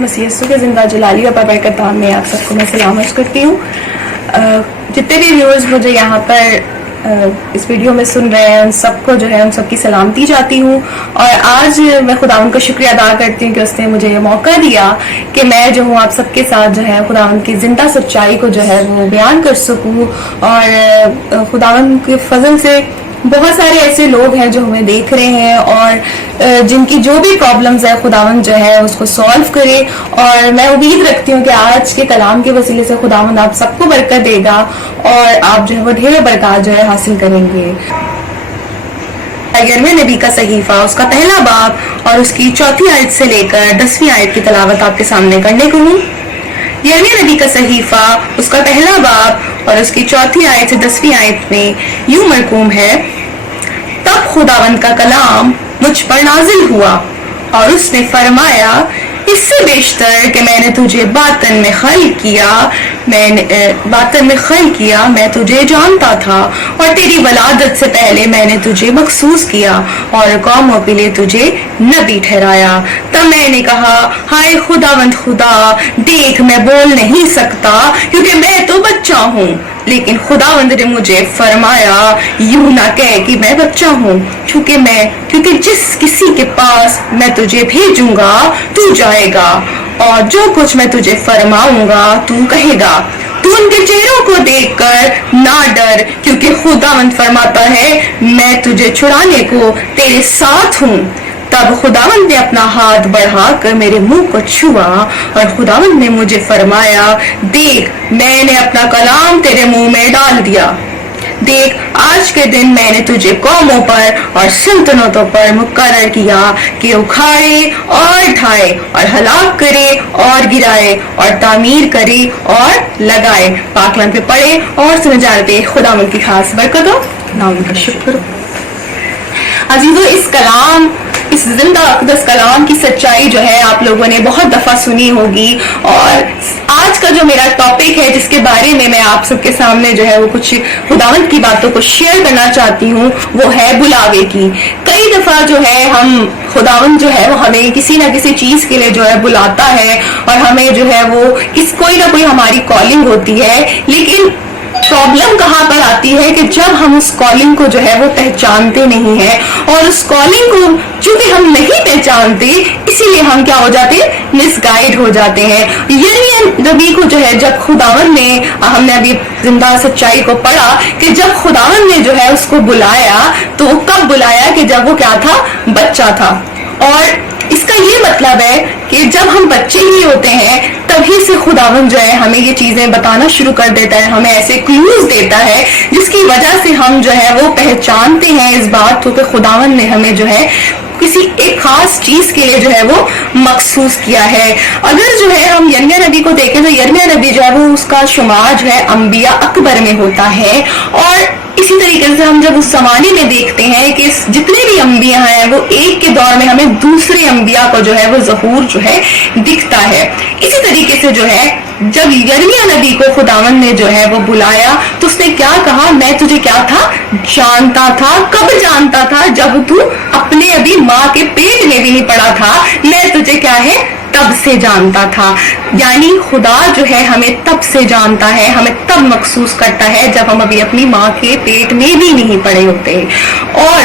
मसीह यीशु के जिंदा जलाली और बरकत नाम में आप सबको मैं सलामत करती हूँ। जितने भी व्यूअर्स मुझे यहाँ पर इस वीडियो में सुन रहे हैं उन सबको जो है उन सबकी सलामती चाहती हूँ। और आज मैं खुदावंद का शुक्रिया अदा करती हूँ कि उसने मुझे ये मौका दिया कि मैं जो हूँ आप सबके साथ जो है खुदावंद की जिंदा सच्चाई को जो है वो बयान कर सकूँ। और खुदावंद के फजल से बहुत सारे ऐसे लोग हैं जो हमें देख रहे हैं और जिनकी जो भी प्रॉब्लम्स है खुदावंद जो है उसको सॉल्व करे। और मैं उम्मीद रखती हूँ कि आज के कलाम के वसीले से खुदावंद आप सबको बरकत देगा और आप जो है वो ढेर बरकत जो है हासिल करेंगे। यिर्मयाह नबी का सहीफा उसका पहला बाब और उसकी 4 आयत से लेकर 10वीं आयत की तिलावत आपके सामने करने को हूँ। यिर्मयाह नबी का सहीफा उसका पहला बाब और उसकी 4 आयत से 10वीं आयत में यूं मरकूम है, तब खुदावंद का कलाम मुझ पर नाजिल हुआ और उसने फरमाया, इससे बेशतर कि मैंने तुझे बातन में खल किया, मैं तुझे जानता था और तेरी वलादत से पहले मैंने तुझे मखसूस किया और कौमों के लिए तुझे नबी ठहराया। तब मैंने कहा, हाय खुदावंद खुदा, देख मैं बोल नहीं सकता क्योंकि मैं तो बच्चा हूँ। लेकिन खुदावंद ने मुझे फरमाया, यूं ना कह कि मैं बच्चा हूँ, क्योंकि जिस किसी के पास मैं तुझे भेजूंगा तू जाएगा और जो कुछ मैं तुझे फरमाऊंगा तू कहेगा। तू उनके चेहरों को देखकर ना डर, क्योंकि खुदावंद फरमाता है, मैं तुझे छुड़ाने को तेरे साथ हूँ। तब खुदावंद ने अपना हाथ बढ़ाकर मेरे मुंह को छुआ और खुदावंद ने मुझे फरमाया, देख मैंने अपना कलाम तेरे मुंह में डाल दिया। देख आज के दिन मैंने तुझे कौमों पर और सल्तनतों पर मुकर्रर किया कि उखाड़े और ढाए और हलाक करे और गिराए और तामीर करे और लगाए। पाकलाम पे पढ़े और समझाते खुदावंद की खास बरकत हो, नाम का शुक्र। अजीजों, इस जिंदा अक़दस कलाम की सच्चाई जो है आप लोगों ने बहुत दफा सुनी होगी और आज का जो मेरा टॉपिक है जिसके बारे में मैं आप सबके सामने जो है वो कुछ खुदावंद की बातों को शेयर करना चाहती हूँ वो है बुलावे की। कई दफा जो है हम खुदावंद जो है वो हमें किसी ना किसी चीज के लिए जो है बुलाता है और हमें जो है वो कोई ना कोई हमारी कॉलिंग होती है। लेकिन प्रॉब्लम कहाँ पर आती है कि जब हम उस कॉलिंग को जो है वो पहचानते नहीं है और उस कॉलिंग को चूंकि हम नहीं पहचानते इसीलिए हम क्या हो जाते हैं, मिसगाइड हो जाते हैं। यिर्मयाह नबी को जो है जब खुदावंद ने, हमने अभी जिंदा सच्चाई को पढ़ा कि जब खुदावंद ने जो है उसको बुलाया तो कब बुलाया कि जब वो क्या था, बच्चा था। और इसका ये मतलब है कि जब हम बच्चे ही होते हैं तभी से खुदावंद जो है हमें ये चीजें बताना शुरू कर देता है, हमें ऐसे क्लूज देता है जिसकी वजह से हम जो है वो पहचानते हैं इस बात को कि खुदावंद ने हमें जो है किसी एक खास चीज के लिए जो है वो मखसूस किया है। अगर जो है हम यिर्मयाह नबी को देखें तो यिर्मयाह नबी जो है वो उसका शुमार जो है अंबिया अकबर में होता है। और इसी तरीके से हम जब उस जमाने में देखते हैं कि जितने भी अंबिया हैं वो एक के दौर में हमें दूसरे अंबिया को जो है वो ज़हूर जो है दिखता है। इसी तरीके से जो है जब यिर्मयाह नबी को खुदावंद ने जो है वो बुलाया तो उसने क्या कहा, मैं तुझे क्या था, जानता था। कब जानता था, जब तू अपने अभी माँ के पेट में भी नहीं पड़ा था, मैं तुझे क्या है तब से जानता था। यानी खुदा जो है हमें तब से जानता है, हमें तब मखसूस करता है जब हम अभी अपनी माँ के पेट में भी नहीं पड़े होते। और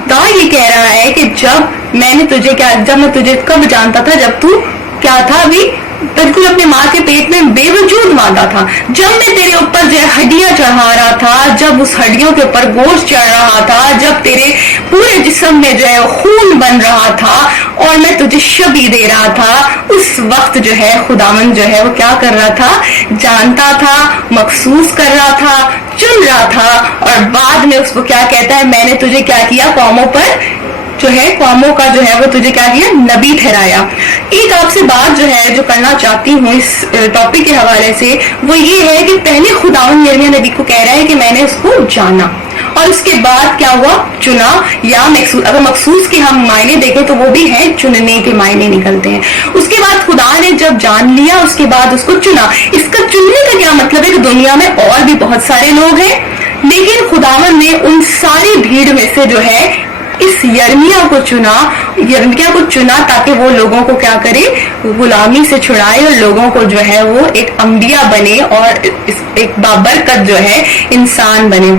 खुदा ये कह रहा है कि जब मैं तुझे कब जानता था, जब तू क्या था, अभी बिल्कुल अपने माँ के पेट में बेवजूद मादा था। जब मैं तेरे ऊपर जो है हड्डियां चढ़ा रहा था, जब उस हड्डियों के ऊपर गोश्त चढ़ रहा था, जब तेरे पूरे जिस्म में जो है खून बन रहा था और मैं तुझे शबी दे रहा था, उस वक्त जो है खुदावंद जो है वो क्या कर रहा था, जानता था, मखसूस कर रहा था, चुन रहा था। और बाद में उसको क्या कहता है, मैंने तुझे क्या किया, कौमों पर जो है कौमों का जो है वो तुझे क्या किया, नबी ठहराया। एक आपसे बात जो है जो करना चाहती हूँ इस टॉपिक के हवाले से वो ये है कि पहले खुदावंद यिर्मयाह नबी को कह रहा है कि मैंने उसको जाना और उसके बाद क्या हुआ, चुना या मखसूस। अगर मखसूस के हम मायने देखें तो वो भी है चुनने के मायने निकलते हैं। उसके बाद खुदा ने जब जान लिया उसके बाद उसको चुना। इसका चुनने का क्या मतलब है कि दुनिया में और भी बहुत सारे लोग हैं लेकिन खुदावंद ने उन सारी भीड़ में से जो है اس یرمیہ کو چنا تاکہ وہ لوگوں کو کیا کرے, غلامی سے چھڑائے اور لوگوں کو جو ہے وہ ایک انبیاء بنے اور ایک بابرکت جو ہے انسان بنے.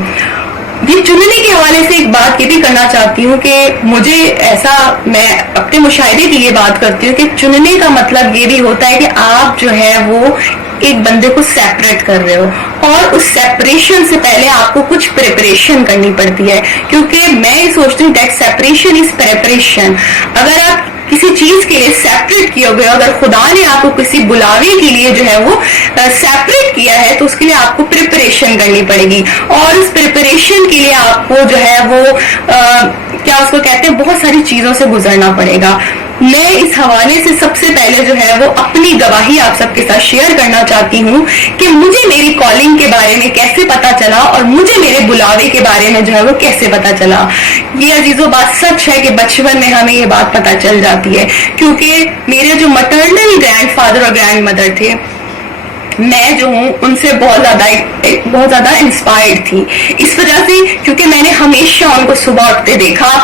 یہ چننے کے حوالے سے ایک بات یہ بھی کرنا چاہتی ہوں کہ مجھے ایسا, میں اپنے مشاہدے کی یہ بات کرتی ہوں کہ چننے کا مطلب یہ بھی ہوتا ہے کہ آپ جو ہے وہ ایک بندے کو سیپریٹ کر رہے ہو, اور اس سیپریشن سے پہلے آپ کو کچھ پریپریشن کرنی پڑتی ہے, کیونکہ میں یہ سوچتی ہوں دیٹ سیپریشن از پریپریشن. اگر آپ کسی چیز کے لیے سیپریٹ کیا گیا, اگر خدا نے آپ کو کسی بلاوے کے لیے جو ہے وہ سیپریٹ کیا ہے تو اس کے لیے آپ کو پریپریشن کرنی پڑے گی, اور اس پریپریشن کے لیے آپ کو جو ہے وہ کیا اس کو کہتے ہیں, بہت ساری چیزوں سے گزرنا پڑے گا. میں اس حوالے سے سب سے پہلے جو ہے وہ اپنی گواہی آپ سب کے ساتھ شیئر کرنا چاہتی ہوں کہ مجھے میری کالنگ کے بارے میں کیسے پتا چلا اور مجھے میرے بلاوے کے بارے میں جو ہے وہ کیسے پتا چلا. یہ عزیزوں بات سچ ہے کہ بچپن میں ہمیں یہ بات پتا چل جاتی ہے, کیونکہ میرے جو مٹرنل گرینڈ فادر اور گرینڈ مدر تھے, میں جو ہوں ان سے بہت زیادہ انسپائرڈ تھی, اس وجہ سے کیونکہ میں نے ہمیشہ ان کو صبح اٹھتے دیکھا,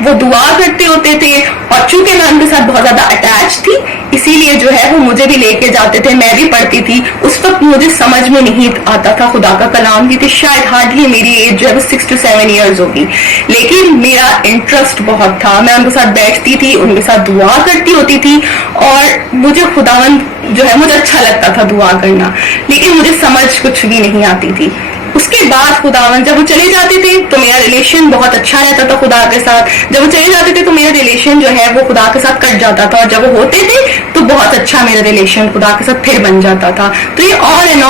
وہ دعا کرتے ہوتے تھے, اور چونکہ میں ان کے ساتھ بہت زیادہ اٹیچ تھی اسی لیے جو ہے وہ مجھے بھی لے کے جاتے تھے, میں بھی پڑھتی تھی. اس وقت مجھے سمجھ میں نہیں آتا تھا خدا کا کلام کی, شاید ہارڈلی میری ایج جو ہے وہ 6 to 7 ایئرز ہوگی, لیکن میرا انٹرسٹ بہت تھا. میں ان کے ساتھ بیٹھتی تھی, ان کے ساتھ دعا کرتی ہوتی تھی, اور مجھے خداوند جو ہے مجھے اچھا لگتا تھا دعا کرنا, لیکن مجھے سمجھ کچھ بھی نہیں آتی تھی. اس کے بعد خداوند جب وہ چلے جاتے تھے تو میرا ریلیشن بہت اچھا رہتا تھا خدا کے ساتھ, جب وہ چلے جاتے تھے تو میرا ریلیشن جو ہے وہ خدا کے ساتھ کٹ جاتا تھا, اور جب وہ ہوتے تھے تو بہت اچھا میرا ریلیشن خدا کے ساتھ پھر بن جاتا تھا. تو یہ آن اینڈ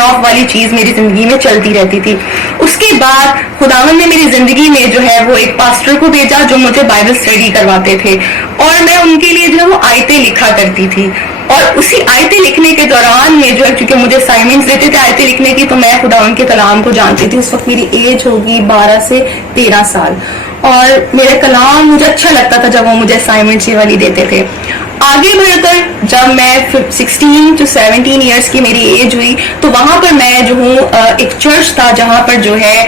آف والی چیز میری زندگی میں چلتی رہتی تھی. اس کے بعد خداوند نے میری زندگی میں جو ہے وہ ایک پاسٹر کو بھیجا جو مجھے بائبل اسٹڈی کرواتے تھے, اور میں ان کے لیے جو ہے وہ آیتیں لکھا کرتی تھی. اور اسی آیتیں لکھنے کے دوران میں جو ہے, کیونکہ مجھے اسائنمنٹس دیتے تھے آیتیں لکھنے کی, تو میں خداوند کے کلام کو جانتی تھی. اس وقت میری ایج ہوگی 12 سے 13 سال, اور میرا کلام مجھے اچھا لگتا تھا جب وہ مجھے اسائنمنٹس یہ والی دیتے تھے. آگے بڑھ کر جب میں 16 to 17 ایئرس کی میری ایج ہوئی تو وہاں پر میں جو ہوں, ایک چرچ تھا جہاں پر جو ہے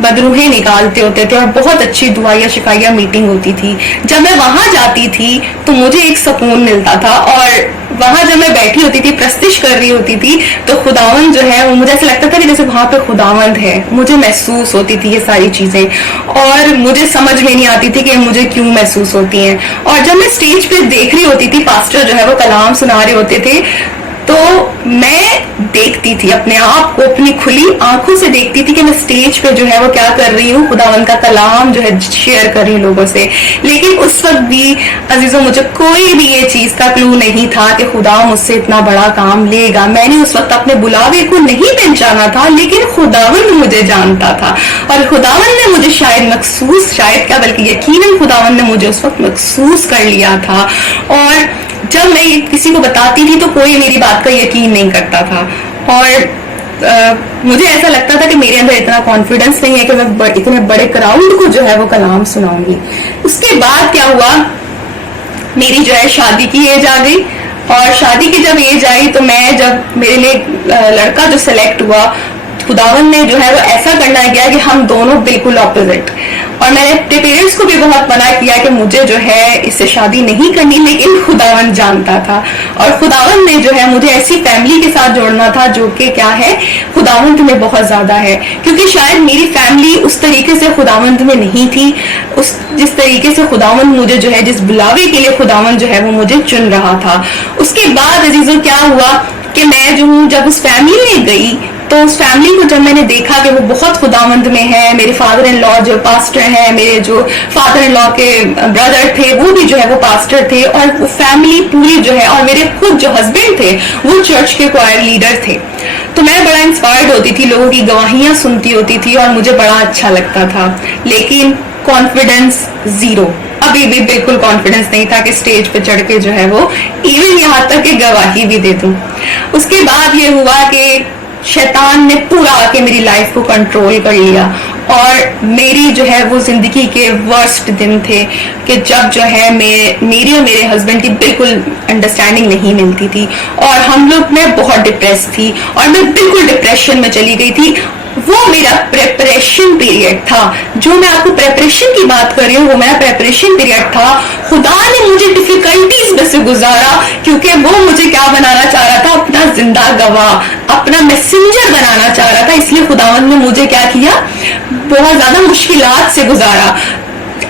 بدروہیں نکالتے ہوتے تھے, اور بہت اچھی دعائیہ شفائیہ میٹنگ ہوتی تھی. جب میں وہاں جاتی تھی تو مجھے ایک سکون ملتا تھا, اور وہاں جب میں بیٹھی ہوتی تھی پرستش کر رہی ہوتی تھی تو خداوند جو ہے وہ مجھے ایسا لگتا تھا کہ جیسے وہاں پہ خداوند ہے. مجھے محسوس ہوتی تھی یہ ساری چیزیں, اور مجھے سمجھ میں نہیں آتی تھی کہ مجھے کیوں محسوس ہوتی ہیں. اور جب میں اسٹیج پہ دیکھ رہی ہوتی تھی, پاسٹر جو ہے وہ کلام سنا رہے ہوتے تھے, تو میں دیکھتی تھی اپنے آپ کو, اپنی کھلی آنکھوں سے دیکھتی تھی کہ میں اسٹیج پہ جو ہے وہ کیا کر رہی ہوں, خداوند کا کلام جو ہے شیئر کر رہی ہوں لوگوں سے. لیکن اس وقت بھی عزیزوں مجھے کوئی بھی یہ چیز کا کلو نہیں تھا کہ خدا مجھ سے اتنا بڑا کام لے گا. میں نے اس وقت اپنے بلاوے کو نہیں پہچانا تھا, لیکن خداوند مجھے جانتا تھا, اور خداوند نے مجھے شاید کیا بلکہ یقیناً خداوند نے مجھے اس وقت محسوس کر لیا تھا. اور جب میں کسی کو بتاتی تھی تو کوئی میری بات کا یقین نہیں کرتا تھا, اور مجھے ایسا لگتا تھا کہ میرے اندر اتنا کانفیڈنس نہیں ہے کہ میں اتنے بڑے کراؤڈ کو جو ہے وہ کلام سناؤں گی. اس کے بعد کیا ہوا, میری جو ہے شادی کی ایج آ گئی, اور شادی کی جب ایج آئی تو میں جب میرے لیے لڑکا جو سلیکٹ ہوا, خداوند نے جو ہے وہ ایسا کرنا کیا کہ ہم دونوں بالکل اپوزٹ. اور میں نے اپنے پیرنٹس کو بھی بہت منع کیا کہ مجھے جو ہے اس سے شادی نہیں کرنی, لیکن خداوند جانتا تھا, اور خداوند نے جو ہے مجھے ایسی فیملی کے ساتھ جوڑنا تھا جو کہ کیا ہے, خداوند میں بہت زیادہ ہے. کیونکہ شاید میری فیملی اس طریقے سے خداوند میں نہیں تھی, جس طریقے سے خداوند مجھے جو ہے, جس بلاوے کے لیے خداوند جو ہے وہ مجھے چن رہا تھا. اس کے بعد عزیزوں کیا ہوا کہ میں جو ہوں جب اس فیملی میں گئی تو اس فیملی کو جب میں نے دیکھا کہ وہ بہت خداوند میں ہے, میرے فادر ان لا جو پاسٹر ہیں, میرے جو فادر ان لا کے برادر تھے وہ بھی جو ہے وہ پاسٹر تھے, اور وہ فیملی پوری جو ہے, اور میرے خود جو ہسبینڈ تھے وہ چرچ کے کوائر لیڈر تھے, تو میں بڑا انسپائرڈ ہوتی تھی, لوگوں کی گواہیاں سنتی ہوتی تھی, اور مجھے بڑا اچھا لگتا تھا. لیکن کانفیڈنس زیرو, ابھی بھی بالکل کانفیڈنس نہیں تھا کہ اسٹیج پہ چڑھ کے جو ہے وہ ایون یہاں تک کہ گواہی بھی دے دوں. اس کے بعد یہ ہوا کہ شیطان نے پورا آ کے میری لائف کو کنٹرول کر لیا, اور میری جو ہے وہ زندگی کے ورسٹ دن تھے کہ جب جو ہے میری اور میرے ہسبینڈ کی بالکل انڈرسٹینڈنگ نہیں ملتی تھی, اور ہم لوگ, میں بہت ڈپریس تھی, اور میں بالکل ڈپریشن میں چلی گئی تھی. वो मेरा प्रेपरेशन पीरियड था। जो मैं आपको प्रेपरेशन की बात कर रही हूँ वो मेरा प्रेपरेशन पीरियड था। खुदा ने मुझे डिफिकल्टीज में से गुजारा क्योंकि वो मुझे क्या बनाना चाह रहा था, अपना जिंदा गवाह, अपना मैसेंजर बनाना चाह रहा था। इसलिए खुदावंद ने मुझे क्या किया, बहुत ज्यादा मुश्किलात से गुजारा।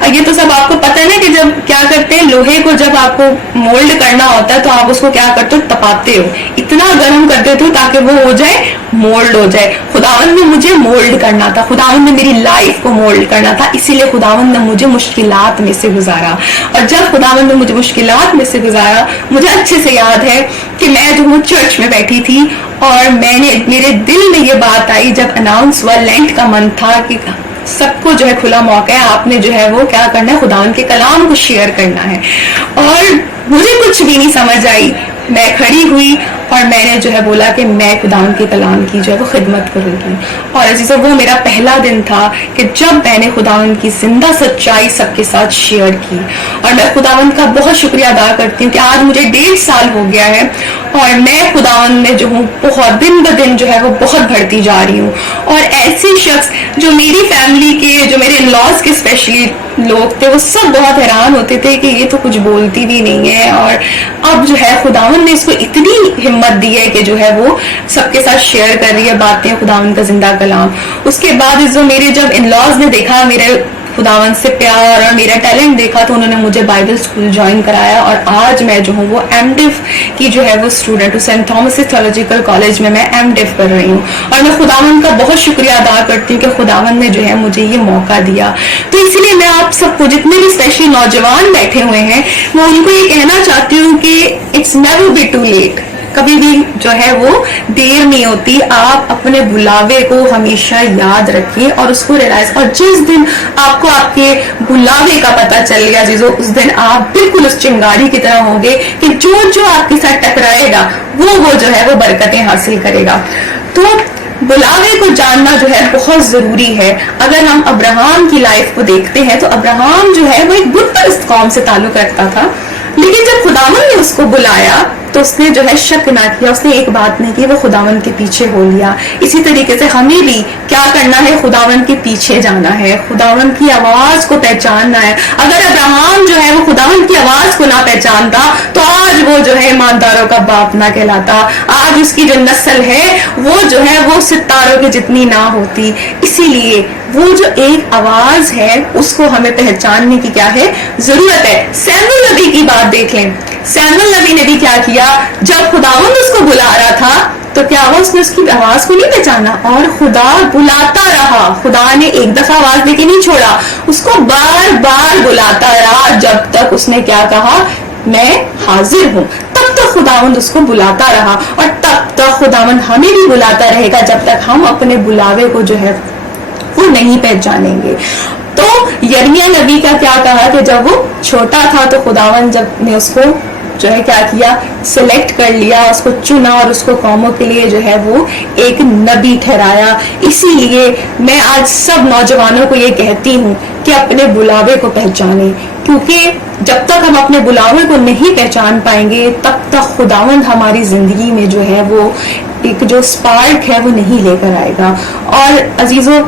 ये तो सब आपको पता है ना कि जब क्या करते हैं, लोहे को जब आपको मोल्ड करना होता है तो आप उसको क्या करते हो, तपाते हो, इतना गर्म कर देते हो ताकि वो हो जाए, मोल्ड हो जाए। खुदावंद ने मुझे मोल्ड करना था, खुदावंद ने मेरी लाइफ को मोल्ड करना था, इसीलिए खुदावंद ने मुझे मुश्किलात में से गुजारा। और जब खुदावंद ने मुझे मुश्किलात में से गुजारा, मुझे अच्छे से याद है कि मैं जो हूँ चर्च में बैठी थी और मेरे दिल में ये बात आई जब अनाउंस हुआ, लेंट का मंथ था कि सबको जो है खुला मौका है, आपने जो है वो क्या करना है, खुदावंद के कलाम को शेयर करना है। और मुझे कुछ भी नहीं समझ आई, मैं खड़ी हुई और मैंने जो है बोला कि मैं खुदावंद के कलाम की जो है वो खिदमत करूंगी। और अजीज़ों, वो मेरा पहला दिन था कि जब मैंने खुदावंद की जिंदा सच्चाई सबके साथ शेयर की। और मैं खुदावंद का बहुत शुक्रिया अदा करती हूँ कि आज मुझे 1.5 साल हो गया है और मैं खुदावंद में जो हूँ बहुत दिन ब दिन जो है वो बहुत बढ़ती जा रही हूँ। और ऐसे शख्स जो मेरी फैमिली के, जो मेरे इन-लॉज के स्पेशली लोग थे, वो सब बहुत हैरान होते थे कि ये तो कुछ बोलती भी नहीं है। और अब जो है खुदावंद ने इसको इतनी हिम्मत दी है कि जो है वो सबके साथ शेयर कर रही है बातें, खुदावंद का जिंदा कलाम। उसके बाद जो मेरे जब इन-लॉज ने देखा मेरे खुदावंद से प्यार और मेरा टैलेंट देखा तो उन्होंने मुझे बाइबल स्कूल ज्वाइन कराया। और आज मैं जो हूँ वो एमडिफ की जो है वो स्टूडेंट हूँ, सेंट थॉमस थियोलॉजिकल कॉलेज में मैं एमडिफ कर रही हूँ। और मैं खुदावंद का बहुत शुक्रिया अदा करती हूँ कि खुदावंद ने जो है मुझे ये मौका दिया। तो इसलिए मैं आप सबको, जितने भी स्पेशली नौजवान बैठे हुए हैं, मैं उनको ये कहना चाहती हूँ कि it's never be too late. कभी भी जो है वो देर नहीं होती। आप अपने बुलावे को हमेशा याद रखें और उसको रियलाइज, और जिस दिन आपको आपके बुलावे का पता चल गया चीजों, उस दिन आप बिल्कुल उस चिंगारी की तरह होंगे कि जो जो आपके साथ टकराएगा वो जो है वो बरकतें हासिल करेगा। तो बुलावे को जानना जो है बहुत जरूरी है। अगर हम अब्राहम की लाइफ को देखते हैं तो अब्राहम जो है वो एक बुत परस्त कौम से ताल्लुक रखता था, लेकिन जब खुदावंद ने उसको बुलाया तो उसने जो है शक ना किया, उसने एक बात नहीं की, वो खुदावंद के पीछे हो लिया। इसी तरीके से हमें भी क्या करना है, खुदावंद के पीछे जाना है, खुदावंद की आवाज को पहचानना है। अगर अब्राहम जो है वो खुदावंद की आवाज को ना पहचानता तो आज वो जो है ईमानदारों का बाप ना कहलाता, आज उसकी जो नस्ल है वो जो है वो सितारों की जितनी ना होती। इसीलिए वो जो एक आवाज है उसको हमें पहचानने की क्या है, जरूरत है। सैमुअल नबी की बात देख लें, सैमुअल नबी ने भी क्या किया, जब खुदावंद उसको बुला रहा था तो क्या हुआ, उसने उसकी आवाज को नहीं पहचाना और खुदा बुलाता रहा। खुदा ने एक दफा आवाज देके नहीं छोड़ा, उसको बार बार बुलाता रहा जब तक उसने क्या कहा, मैं हाजिर हूं। तब तक खुदावंद उसको बुलाता रहा और तब तक खुदावंद हमें भी बुलाता रहेगा जब तक हम अपने बुलावे को जो है वो नहीं पहचानेंगे। तो यिर्मयाह नबी का क्या कहा कि जब वो छोटा था तो खुदावंद जब ने उसको जो है क्या किया, सिलेक्ट कर लिया, उसको चुना और उसको कौमों के लिए जो है वो एक नबी ठहराया। इसीलिए मैं आज सब नौजवानों को ये कहती हूँ कि अपने बुलावे को पहचानें, क्योंकि जब तक हम अपने बुलावे को नहीं पहचान पाएंगे तब तक खुदावंद हमारी जिंदगी में जो है वो एक जो स्पार्क है वो नहीं लेकर आएगा। और अजीजों,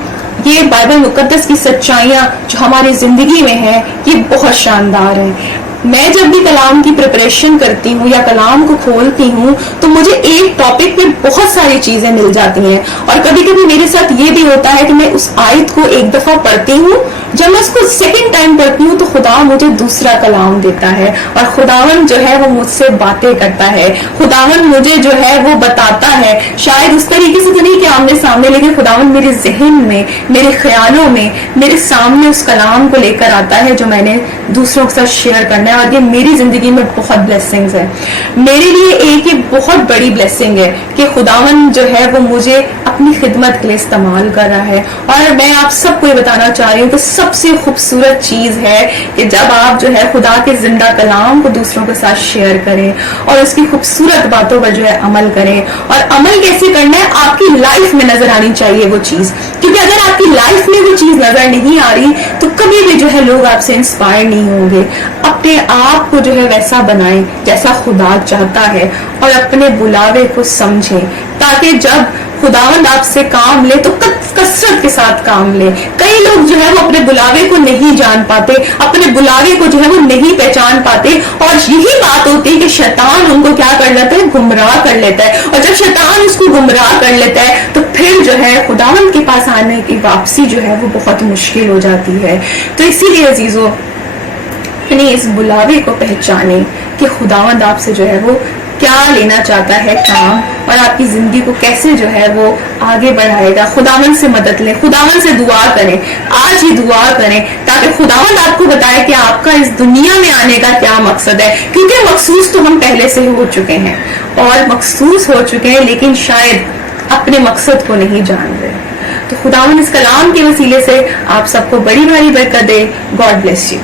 ये बाइबल मुकद्दस की सच्चाइयाँ जो हमारी जिंदगी में है ये बहुत शानदार है। मैं जब भी कलाम की प्रिपरेशन करती हूँ या कलाम को खोलती हूँ तो मुझे एक टॉपिक पे बहुत सारी चीजें मिल जाती हैं। और कभी कभी मेरे साथ ये भी होता है कि मैं उस आयत को एक दफा पढ़ती हूँ, जब मैं उसको सेकंड टाइम पढ़ती हूँ तो खुदा मुझे दूसरा कलाम देता है और खुदावन जो है वो मुझसे बातें करता है, खुदावन मुझे जो है वो बताता है। शायद उस तरीके से तो नहीं कि आमने सामने, लेकिन खुदावन मेरे जहन में, मेरे ख्यालों में, मेरे सामने उस कलाम को लेकर आता है जो मैंने दूसरों के साथ शेयर करना है। और ये मेरी जिंदगी में बहुत ब्लेसिंग्स है। मेरे लिए एक ये बहुत बड़ी ब्लेसिंग है कि खुदावन जो है वो मुझे अपनी खिदमत के लिए इस्तेमाल कर रहा है। और मैं आप सबको ये बताना चाह रही हूँ कि सबसे खूबसूरत चीज है कि जब आप जो है खुदा के जिंदा कलाम को दूसरों के साथ शेयर करें और उसकी खूबसूरत बातों पर जो है अमल करें। और अमल कैसे करना है, आपकी लाइफ में नजर आनी चाहिए वो चीज, क्योंकि अगर आपकी लाइफ में वो चीज नजर नहीं आ रही तो कभी भी जो है लोग आपसे इंस्पायर नहीं होंगे। अपने आप को जो है वैसा बनाएं जैसा खुदा चाहता है और अपने बुलावे को समझें, ताकि जब खुदावंद आपसे काम ले तो कसरत के साथ काम ले। कई लोग जो है वो अपने बुलावे को नहीं जान पाते, अपने बुलावे को जो है वो नहीं पहचान पाते, और यही बात होती है कि शैतान उनको क्या कर लेता है, गुमराह कर लेता है। और जब शैतान उसको गुमराह कर लेता है तो फिर जो है खुदावंद के पास आने की वापसी जो है वो बहुत मुश्किल हो जाती है। तो इसीलिए अजीजों, अपने इस बुलावे को पहचाने कि खुदावंद आपसे जो है वो क्या लेना चाहता है काम, और आपकी जिंदगी को कैसे जो है वो आगे बढ़ाएगा। खुदावंद से मदद लें, खुदावंद से दुआ करें, आज ही दुआ करें, ताकि खुदावंद आपको बताए कि आपका इस दुनिया में आने का क्या मकसद है। क्योंकि मखसूस तो हम पहले से हो चुके हैं, और मखसूस हो चुके हैं, लेकिन शायद अपने मकसद को नहीं जान रहे। तो खुदावंद इस कलाम के वसीले से आप सबको बड़ी भारी बरकत दे। God bless you.